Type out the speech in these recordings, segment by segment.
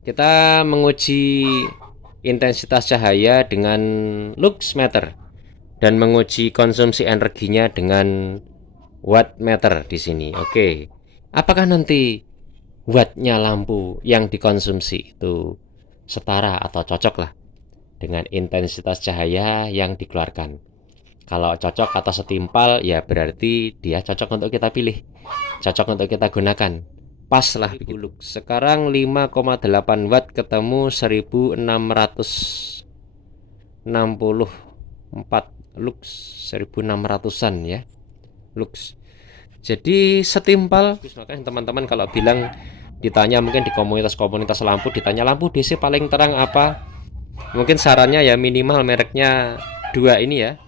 Kita menguji intensitas cahaya dengan luxmeter dan menguji konsumsi energinya dengan wattmeter di sini. Oke. Apakah nanti wattnya lampu yang dikonsumsi itu setara atau cocok lah dengan intensitas cahaya yang dikeluarkan? Kalau cocok atau setimpal, ya berarti dia cocok untuk kita pilih, cocok untuk kita gunakan. Pas lah begitu. Sekarang 5,8 watt ketemu 1664 lux, 1600-an ya, lux. Jadi setimpal. Makanya teman-teman kalau bilang, ditanya mungkin di komunitas-komunitas lampu, ditanya lampu DC paling terang apa, mungkin sarannya ya minimal mereknya dua ini ya.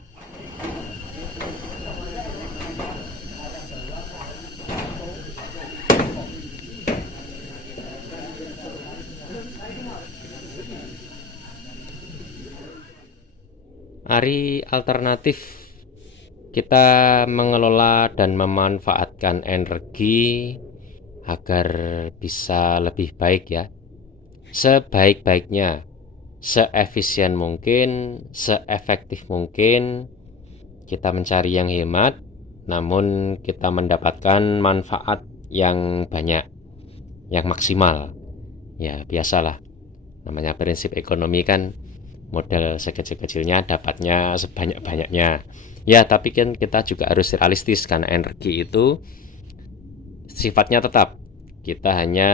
Ari alternatif kita mengelola dan memanfaatkan energi agar bisa lebih baik ya. Sebaik-baiknya, seefisien mungkin, seefektif mungkin kita mencari yang hemat, namun kita mendapatkan manfaat yang banyak, yang maksimal. Ya, biasalah. Namanya prinsip ekonomi kan, modal sekecil-kecilnya dapatnya sebanyak-banyaknya. Ya, tapi kan kita juga harus realistis karena energi itu sifatnya tetap. Kita hanya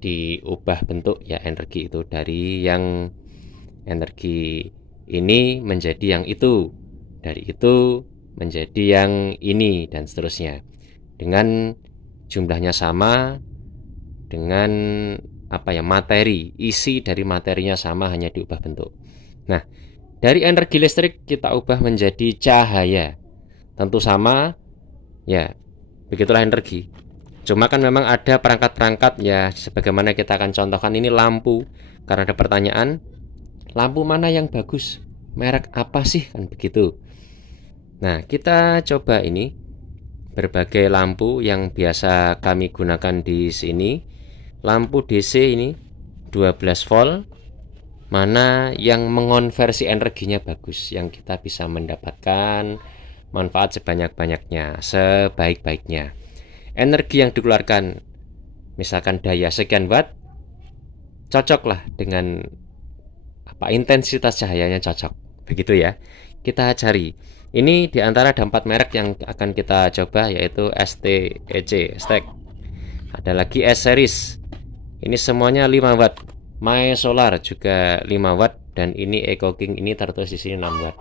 diubah bentuk ya energi itu, dari yang energi ini menjadi yang itu, dari itu menjadi yang ini, dan seterusnya. Dengan jumlahnya sama, dengan apa ya, materi, isi dari materinya sama, hanya diubah bentuk. Nah, dari energi listrik kita ubah menjadi cahaya. Tentu sama, ya, begitulah energi. Cuma kan memang ada perangkat-perangkat ya, sebagaimana kita akan contohkan ini lampu. Karena ada pertanyaan, lampu mana yang bagus? Merek apa sih? Kan begitu. Nah, kita coba ini berbagai lampu yang biasa kami gunakan di sini. Lampu DC ini 12 volt, mana yang mengonversi energinya bagus, yang kita bisa mendapatkan manfaat sebanyak-banyaknya, sebaik-baiknya. Energi yang dikeluarkan misalkan daya sekian watt, cocoklah dengan apa, intensitas cahayanya cocok. Begitu ya. Kita cari. Ini diantara ada 4 merek yang akan kita coba, yaitu STEC, Stack. Ada lagi S series. Ini semuanya 5 watt. My Solar juga 5 watt, dan ini Eco King ini tertulis di sini 6 watt.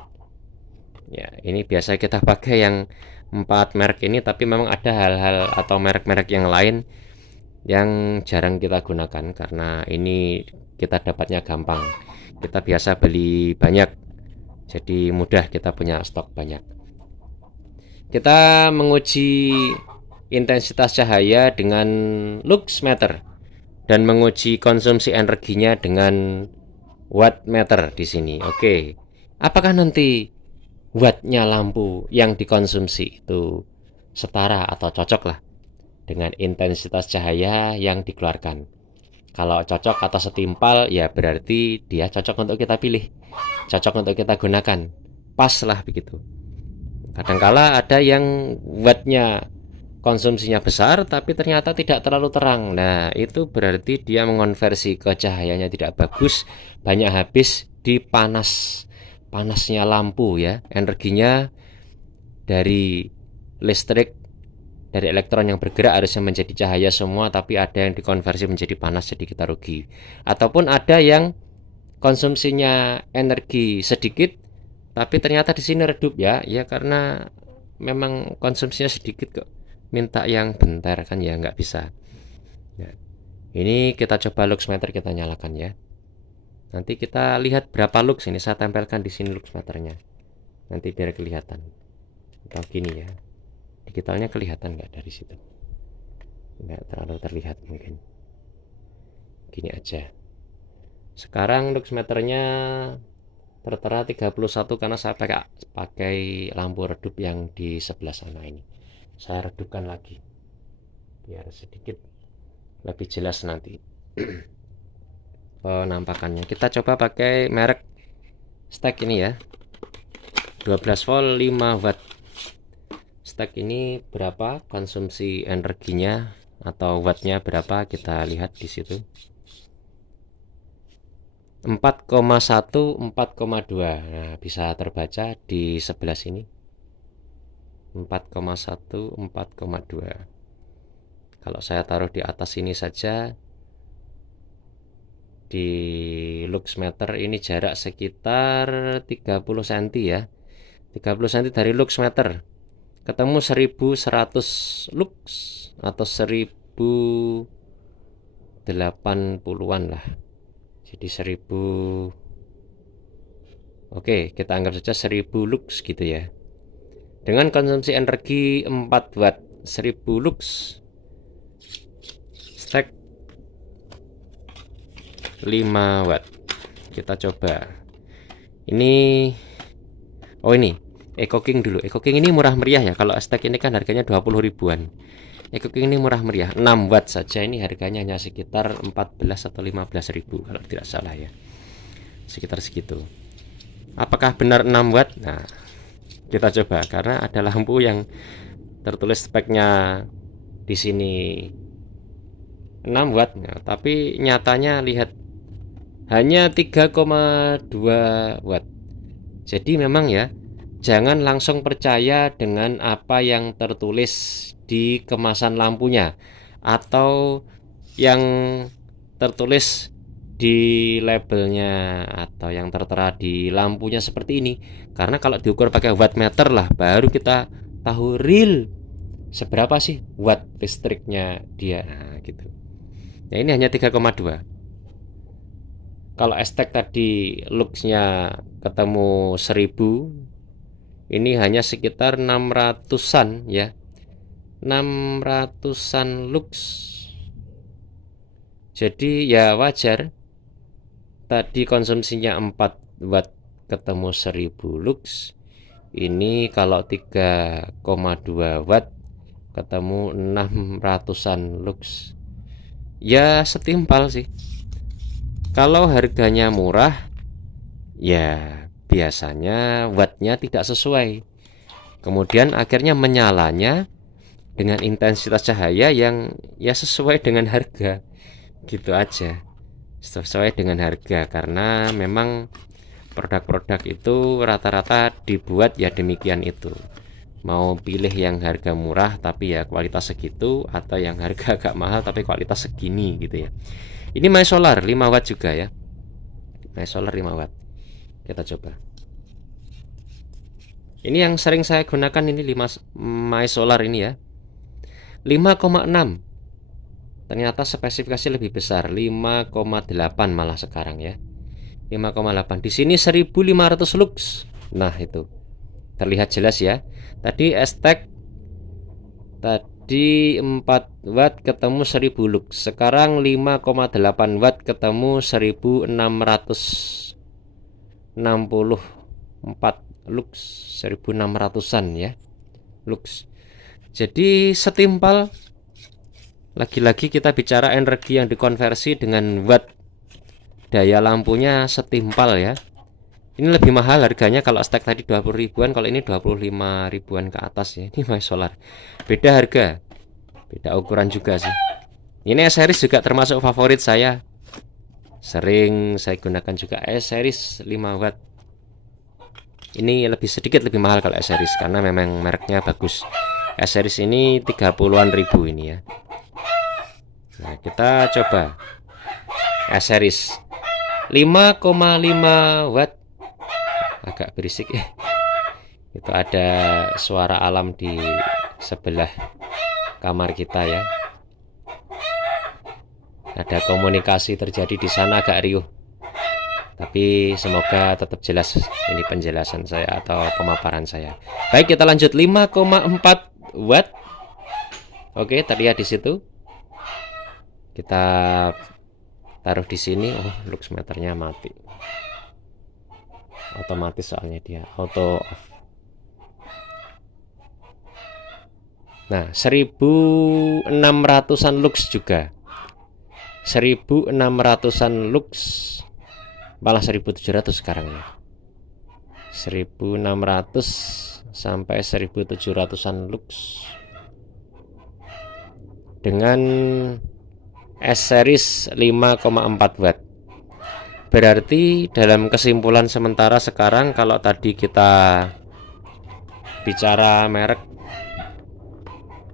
Ya, ini biasa kita pakai yang 4 merek ini, tapi memang ada hal-hal atau merek-merek yang lain yang jarang kita gunakan karena ini kita dapatnya gampang. Kita biasa beli banyak, jadi mudah kita punya stok banyak. Kita menguji intensitas cahaya dengan luxmeter dan menguji konsumsi energinya dengan wattmeter di sini. Oke. Apakah nanti wattnya lampu yang dikonsumsi itu setara atau cocok lah dengan intensitas cahaya yang dikeluarkan? Kalau cocok atau setimpal, ya berarti dia cocok untuk kita pilih, cocok untuk kita gunakan. Pas lah begitu. Kadangkala ada yang wattnya konsumsinya besar tapi ternyata tidak terlalu terang. Nah, itu berarti dia mengonversi ke cahayanya tidak bagus, banyak habis di panasnya lampu ya. Energinya dari listrik, dari elektron yang bergerak harusnya menjadi cahaya semua, tapi ada yang dikonversi menjadi panas, jadi kita rugi. Ataupun ada yang konsumsinya energi sedikit tapi ternyata di sini redup ya, ya karena memang konsumsinya sedikit kok. Minta yang bentar kan ya nggak bisa. Ya. Ini kita coba luxmeter, kita nyalakan ya. Nanti kita lihat berapa lux, ini saya tempelkan di sini luxmeternya. Nanti biar kelihatan. Atau gini ya. Digitalnya kelihatan nggak dari situ? Nggak terlalu terlihat mungkin. Gini aja. Sekarang luxmeternya tertera 31 karena saya pakai lampu redup yang di sebelah sana ini. Saya redupkan lagi biar sedikit lebih jelas nanti. penampakannya. Kita coba pakai merek stack ini ya, 12 volt 5 watt. Stack ini berapa konsumsi energinya atau wattnya berapa, kita lihat di situ. 4,1 4,2. Nah, bisa terbaca di sebelah sini. 4,1 4,2. Kalau saya taruh di atas ini saja, di luxmeter ini jarak sekitar 30 cm ya. 30 cm dari luxmeter. Ketemu 1100 lux atau 1080-an lah. Jadi 1000. Oke, kita anggap saja 1000 lux gitu ya. Dengan konsumsi energi 4 watt, 1000 lux. Stack 5 watt. Kita coba. Ini Eco King dulu. Eco King ini murah meriah ya. Kalau stack ini kan harganya 20 ribuan. Eco King ini murah meriah. 6 watt saja ini harganya hanya sekitar 14 atau 15 ribu kalau tidak salah ya. Sekitar segitu. Apakah benar 6 watt? Nah, kita coba karena ada lampu yang tertulis speknya di sini 6 watt. Nah, tapi nyatanya lihat hanya 3,2 watt. Jadi memang ya, jangan langsung percaya dengan apa yang tertulis di kemasan lampunya atau yang tertulis di labelnya atau yang tertera di lampunya seperti ini. Karena kalau diukur pakai wattmeter lah, baru kita tahu real seberapa sih watt listriknya dia. Nah, gitu. Ya, ini hanya 3,2. Kalau estek tadi luxnya ketemu 1000, ini hanya sekitar 600-an ya. 600-an lux. Jadi ya wajar. Tadi konsumsinya 4 watt ketemu 1000 lux. Ini kalau 3,2 watt ketemu 600-an lux. Ya setimpal sih. Kalau harganya murah, ya biasanya wattnya tidak sesuai. Kemudian akhirnya menyalanya dengan intensitas cahaya yang ya sesuai dengan harga. Gitu aja. Sesuai dengan harga karena memang produk-produk itu rata-rata dibuat ya demikian itu. Mau pilih yang harga murah tapi ya kualitas segitu, atau yang harga agak mahal tapi kualitas segini gitu ya. Ini My Solar 5 watt juga ya. My Solar 5 watt. Kita coba. Ini yang sering saya gunakan ini 5 My Solar ini ya. 5,6. Ternyata spesifikasi lebih besar, 5,8 malah sekarang ya. 5,8. Di sini 1500 lux. Nah, itu. Terlihat jelas ya. Tadi estek di 4 watt ketemu 1000 lux. Sekarang 5,8 watt ketemu 1664 lux, 1600-an ya lux. Jadi setimpal. Lagi-lagi kita bicara energi yang dikonversi dengan watt. Daya lampunya setimpal ya. Ini lebih mahal harganya kalau stack tadi 20 ribuan, kalau ini 25 ribuan ke atas ya. Ini My Solar. Beda harga. Beda ukuran juga sih. Ini S-series juga termasuk favorit saya. Sering saya gunakan juga S-series 5 watt. Ini sedikit lebih mahal kalau S-series karena memang mereknya bagus. S-series ini 30-an ribu ini ya. Nah, kita coba S-series 5,5 watt. Agak berisik ya. Itu ada suara alam di sebelah kamar kita ya. Ada komunikasi terjadi di sana agak riuh. Tapi semoga tetap jelas ini penjelasan saya atau pemaparan saya. Baik, kita lanjut 5,4 watt. Oke, terlihat di situ. Kita taruh di sini. Oh, luxmeternya mati. Otomatis soalnya dia auto off. Nah, 1600-an lux juga. 1600-an lux, malah 1700 sekarang ya. 1600 sampai 1700-an lux dengan S-series 5,4 watt. Berarti dalam kesimpulan sementara sekarang, kalau tadi kita bicara merek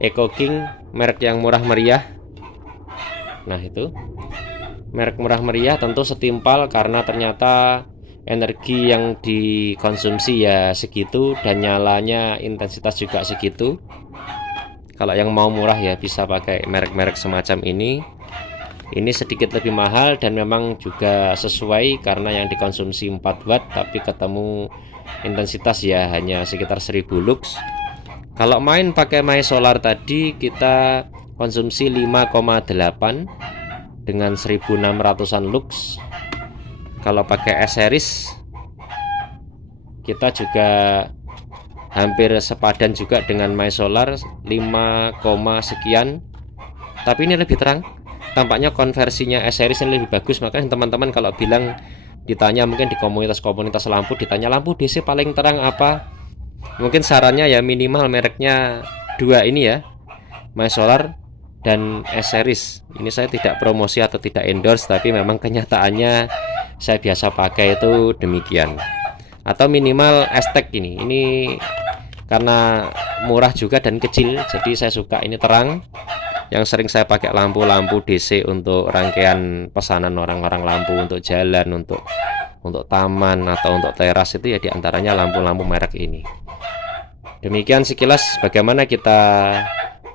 Eco King, merek yang murah meriah. Nah, itu merek murah meriah tentu setimpal karena ternyata energi yang dikonsumsi ya segitu dan nyalanya intensitas juga segitu. Kalau yang mau murah ya bisa pakai merek-merek semacam ini. Ini sedikit lebih mahal dan memang juga sesuai karena yang dikonsumsi 4 watt tapi ketemu intensitas ya hanya sekitar 1000 lux. Kalau main pakai My Solar tadi kita konsumsi 5,8 dengan 1600-an lux. Kalau pakai S-series kita juga hampir sepadan juga dengan My Solar 5, sekian. Tapi ini lebih terang. Tampaknya konversinya S-series ini lebih bagus. Makanya teman-teman kalau bilang, ditanya mungkin di komunitas lampu, ditanya lampu DC paling terang apa, mungkin sarannya ya minimal mereknya 2 ini ya, My Solar dan S-series. Ini saya tidak promosi atau tidak endorse, tapi memang kenyataannya saya biasa pakai itu demikian. Atau minimal S-Tech ini karena murah juga dan kecil, jadi saya suka ini terang. Yang sering saya pakai lampu-lampu DC untuk rangkaian pesanan orang-orang, lampu untuk jalan, untuk taman atau untuk teras, itu ya diantaranya lampu-lampu merek ini. Demikian sekilas bagaimana kita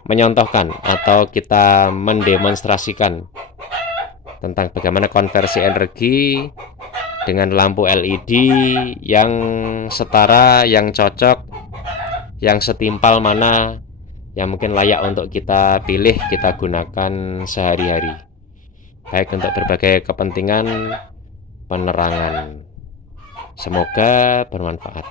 menyontohkan atau kita mendemonstrasikan tentang bagaimana konversi energi dengan lampu LED yang setara, yang cocok, yang setimpal mana yang mungkin layak untuk kita pilih, kita gunakan sehari-hari, baik untuk berbagai kepentingan penerangan. Semoga bermanfaat.